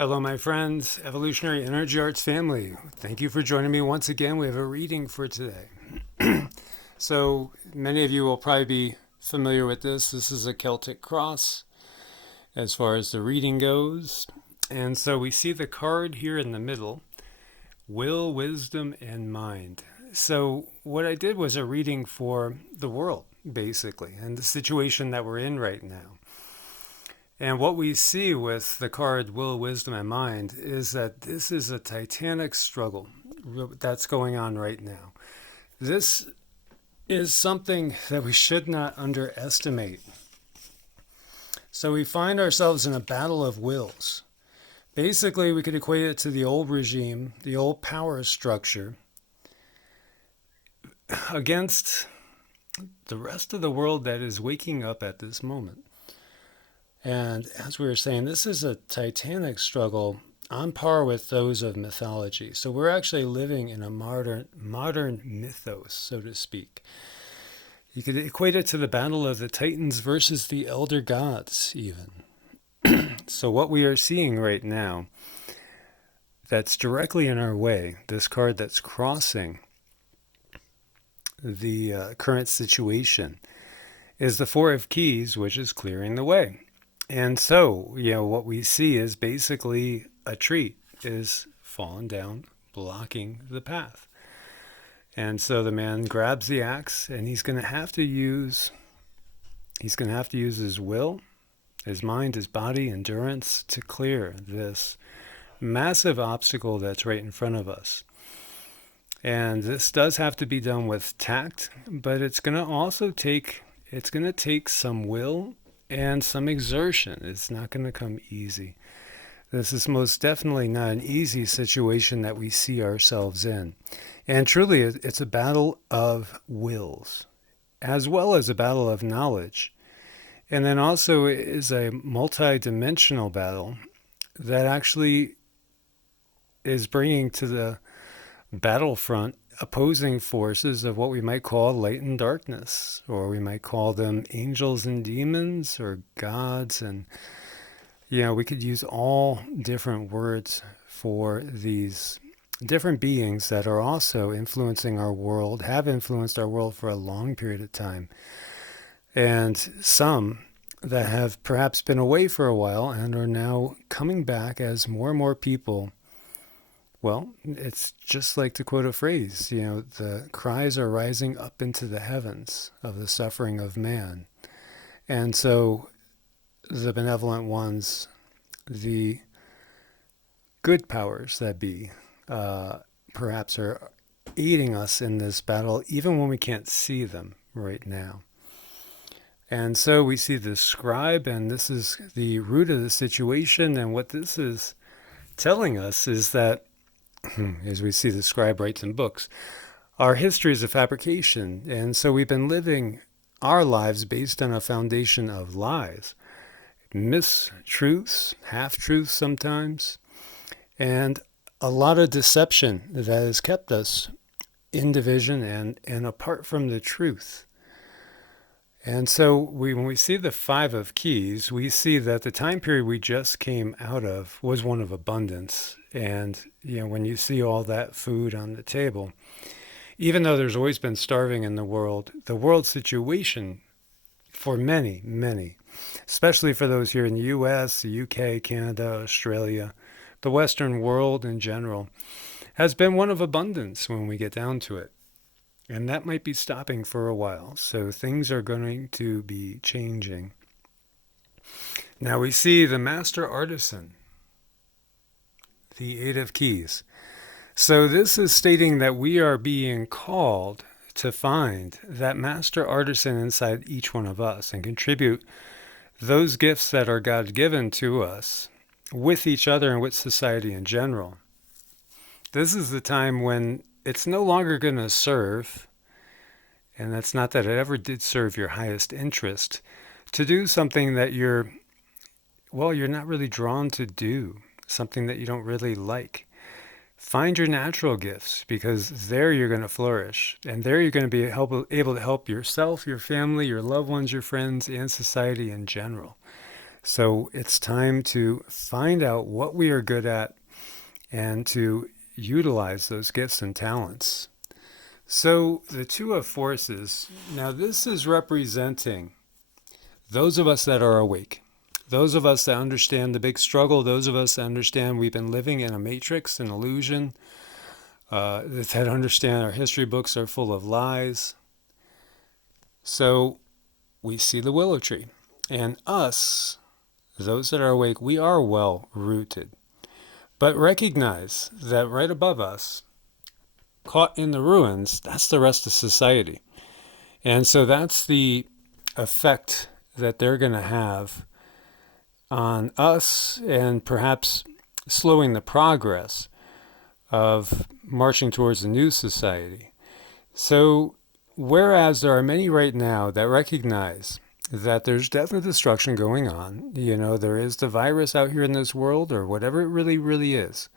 Hello, my friends, Evolutionary Energy Arts family. Thank you for joining me once again. We have a reading for today. So, many of you will probably be familiar with this. This is a Celtic cross as far as the reading goes. And so we see the card here in the middle, will, wisdom, and mind. So, what I did was a reading for the world, basically, and the situation that we're in right now. And what we see with the card Will, Wisdom, and Mind is that this is a titanic struggle that's going on right now. This is something that we should not underestimate. So we find ourselves in a battle of wills. Basically, we could equate it to the old regime, the old power structure, against the rest of the world that is waking up at this moment. And as we were saying, this is a titanic struggle on par with those of mythology. So we're actually living in a modern mythos, so to speak. You could equate it to the battle of the Titans versus the elder gods, even. So what we are seeing right now, that's directly in our way, this card that's crossing the current situation, is the Four of Keys, which is clearing the way. And so, what we see is basically a tree is fallen down, blocking the path. And so the man grabs the axe, and he's going to have to use his will, his mind, his body, endurance to clear this massive obstacle that's right in front of us. And this does have to be done with tact, but it's going to take some will and some exertion. It's not going to come easy. This is most definitely not an easy situation that we see ourselves in. And truly, it's a battle of wills, as well as a battle of knowledge. And then also is a multi-dimensional battle that actually is bringing to the battlefront opposing forces of what we might call light and darkness, or we might call them angels and demons, or gods. And we could use all different words for these different beings that are also influencing our world, have influenced our world for a long period of time, and some that have perhaps been away for a while and are now coming back as more and more people. Well, it's just like to quote a phrase, the cries are rising up into the heavens of the suffering of man. And so the benevolent ones, the good powers that be, perhaps are aiding us in this battle, even when we can't see them right now. And so we see the scribe, and this is the root of the situation. And what this is telling us is that, as we see the scribe writes in books, our history is a fabrication. And so we've been living our lives based on a foundation of lies, mistruths, half-truths sometimes, and a lot of deception that has kept us in division and apart from the truth. And so when we see the Five of Keys, we see that the time period we just came out of was one of abundance. And, when you see all that food on the table, even though there's always been starving in the world situation for many, many, especially for those here in the US, the UK, Canada, Australia, the Western world in general, has been one of abundance when we get down to it. And that might be stopping for a while. So things are going to be changing. Now we see the Master Artisan, the Eight of Keys. So this is stating that we are being called to find that Master Artisan inside each one of us and contribute those gifts that are God-given to us with each other and with society in general. This is the time when it's no longer going to serve, and that's not that it ever did serve your highest interest, to do something that you're not really drawn to do, something that you don't really like. Find your natural gifts, because there you're going to flourish, and there you're going to be able to help yourself, your family, your loved ones, your friends, and society in general. So it's time to find out what we are good at and to utilize those gifts and talents. So the Two of Forces, now this is representing those of us that are awake. Those of us that understand the big struggle, those of us that understand we've been living in a matrix, an illusion, that understand our history books are full of lies. So we see the willow tree. And us, those that are awake, we are well rooted. But recognize that right above us, caught in the ruins, that's the rest of society. And so that's the effect that they're going to have on us and perhaps slowing the progress of marching towards a new society. So, whereas there are many right now that recognize that there's death and destruction going on, there is the virus out here in this world or whatever it really, really is,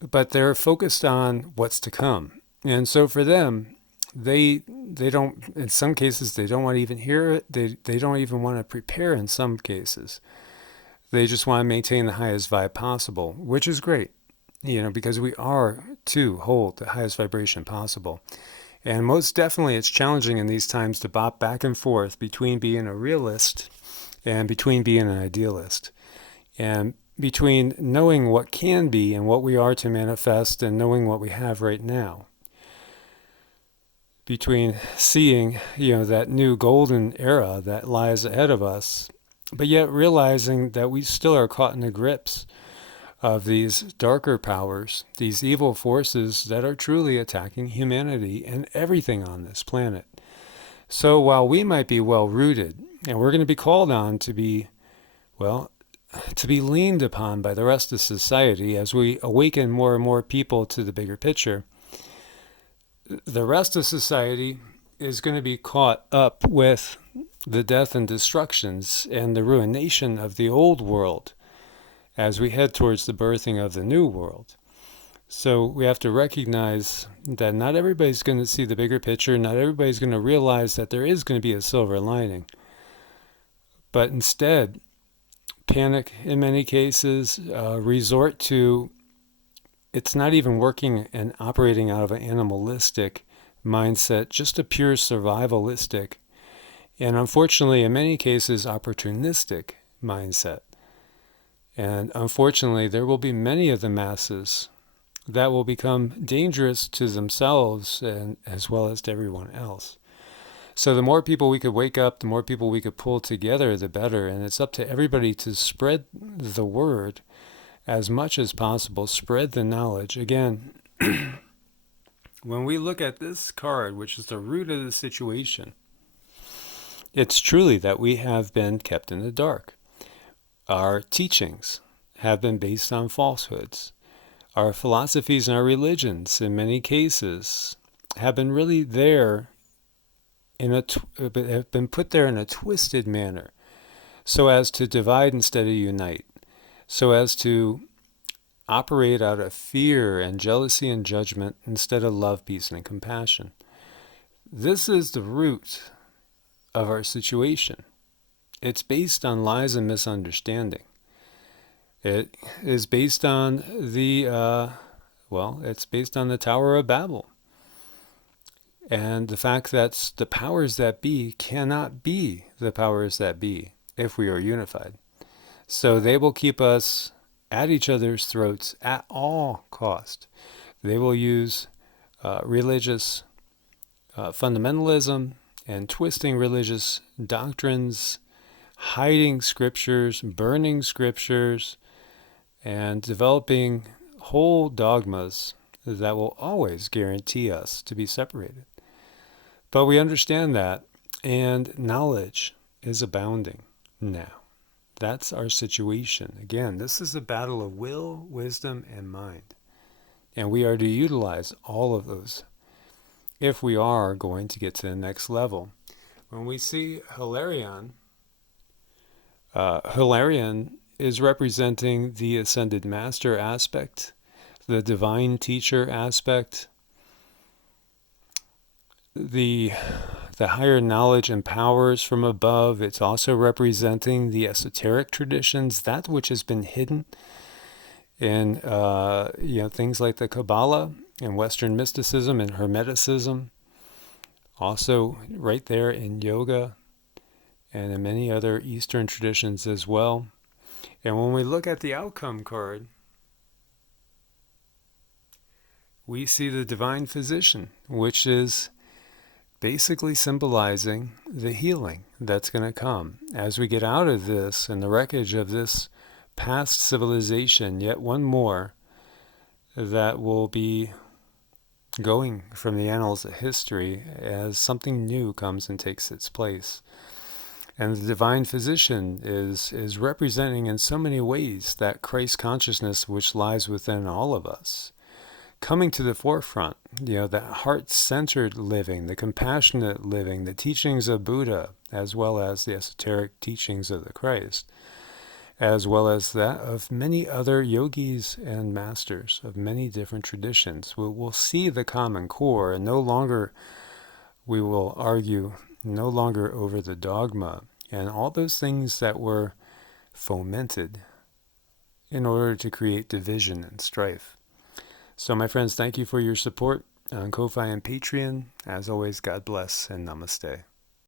but they're focused on what's to come. And so for them, they don't, in some cases, they don't want to even hear it. They don't even want to prepare in some cases. They just want to maintain the highest vibe possible, which is great, because we are to hold the highest vibration possible. And most definitely it's challenging in these times to bop back and forth between being a realist and between being an idealist. And between knowing what can be and what we are to manifest and knowing what we have right now. Between seeing, that new golden era that lies ahead of us, but yet realizing that we still are caught in the grips of these darker powers, these evil forces that are truly attacking humanity and everything on this planet. So while we might be well rooted, and we're going to be called on to be leaned upon by the rest of society as we awaken more and more people to the bigger picture, the rest of society is going to be caught up with the death and destructions and the ruination of the old world as we head towards the birthing of the new world. So we have to recognize that not everybody's going to see the bigger picture, not everybody's going to realize that there is going to be a silver lining. But instead, panic in many cases, resort to, it's not even working and operating out of an animalistic mindset, just a pure survivalistic, and unfortunately in many cases opportunistic mindset. And unfortunately there will be many of the masses that will become dangerous to themselves and as well as to everyone else. So the more people we could wake up, the more people we could pull together, the better. And it's up to everybody to spread the word as much as possible, spread the knowledge. Again, when we look at this card, which is the root of the situation, it's truly that we have been kept in the dark. Our teachings have been based on falsehoods. Our philosophies and our religions, in many cases, have been really there have been put there in a twisted manner, so as to divide instead of unite, so as to operate out of fear and jealousy and judgment instead of love, peace, and compassion. This is the root of our situation. It's based on lies and misunderstanding. It is based on it's based on the Tower of Babel. And the fact that the powers that be cannot be the powers that be if we are unified. So they will keep us at each other's throats at all cost. They will use religious fundamentalism and twisting religious doctrines, hiding scriptures, burning scriptures, and developing whole dogmas that will always guarantee us to be separated. But we understand that, and knowledge is abounding now. That's our situation. Again, this is a battle of will, wisdom, and mind. And we are to utilize all of those if we are going to get to the next level. When we see Hilarion, Hilarion is representing the Ascended Master aspect, the Divine Teacher aspect, the the higher knowledge and powers from above. It's also representing the esoteric traditions, that which has been hidden in things like the Kabbalah and Western mysticism and Hermeticism. Also right there in yoga and in many other Eastern traditions as well. And when we look at the outcome card, we see the divine physician, which is basically symbolizing the healing that's going to come as we get out of this and the wreckage of this past civilization, yet one more that will be going from the annals of history as something new comes and takes its place. And the divine physician is representing in so many ways that Christ consciousness which lies within all of us, coming to the forefront, that heart-centered living, the compassionate living, the teachings of Buddha, as well as the esoteric teachings of the Christ, as well as that of many other yogis and masters of many different traditions. We'll see the common core, and no longer we will argue, no longer over the dogma and all those things that were fomented in order to create division and strife. So my friends, thank you for your support on Ko-Fi and Patreon. As always, God bless and namaste.